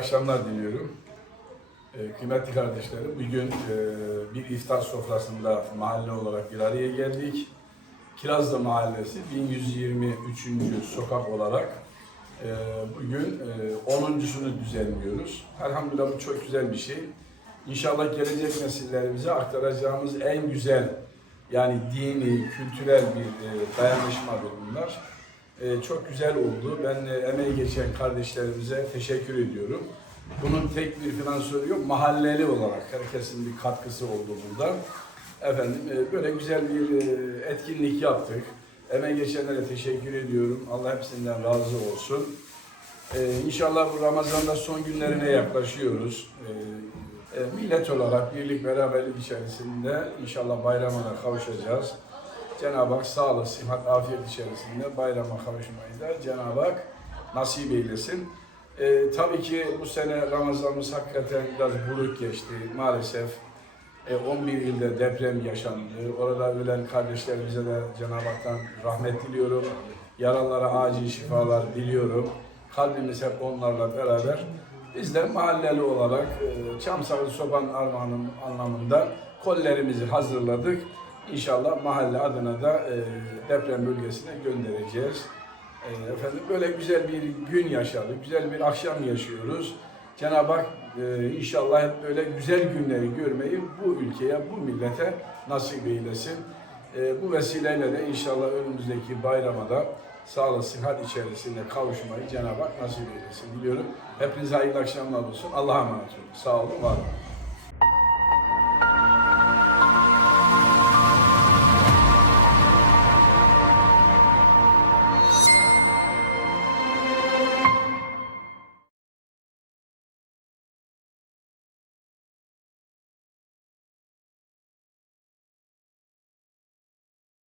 akşamlar diliyorum. Ee, Kıymetli kardeşlerim, bugün e, bir iftar sofrasında mahalle olarak bir araya geldik. Kirazlı Mahallesi 1123. sokak olarak e, bugün e, 10.sunu düzenliyoruz. Elhamdülillah bu çok güzel bir şey. İnşallah gelecek nesillerimize aktaracağımız en güzel yani dini, kültürel bir e, dayanışmadır bunlar. E, çok güzel oldu. Ben e, emeği geçen kardeşlerimize teşekkür ediyorum. Bunun tek bir finansörü yok. Mahalleli olarak herkesin bir katkısı oldu burada. Efendim e, böyle güzel bir e, etkinlik yaptık. Emeği geçenlere teşekkür ediyorum. Allah hepsinden razı olsun. E, inşallah bu Ramazan'da son günlerine yaklaşıyoruz. E, e, millet olarak birlik beraberlik içerisinde inşallah bayramına kavuşacağız. Cenab-ı Hak sağlık, sıhhat, afiyet içerisinde bayrama kavuşmayı da Cenab-ı Hak nasip eylesin. Ee, tabii ki bu sene Ramazanımız hakikaten biraz buruk geçti maalesef. E, 11 ilde deprem yaşandı. Orada ölen kardeşlerimize de Cenab-ı Hak'tan rahmet diliyorum. Yaralara acil şifalar diliyorum. Kalbimiz hep onlarla beraber. Biz de mahalleli olarak e, Çamsalı Soban Armağanı anlamında kollerimizi hazırladık. İnşallah mahalle adına da e, deprem bölgesine göndereceğiz. E, efendim böyle güzel bir gün yaşadık, güzel bir akşam yaşıyoruz. Cenab-ı Hak e, inşallah hep böyle güzel günleri görmeyi bu ülkeye, bu millete nasip eylesin. E, bu vesileyle de inşallah önümüzdeki bayrama da sağlık, sıhhat içerisinde kavuşmayı Cenab-ı Hak nasip eylesin diliyorum. Hepinize hayırlı akşamlar olsun. Allah'a emanet olun. Sağ olun, var olun.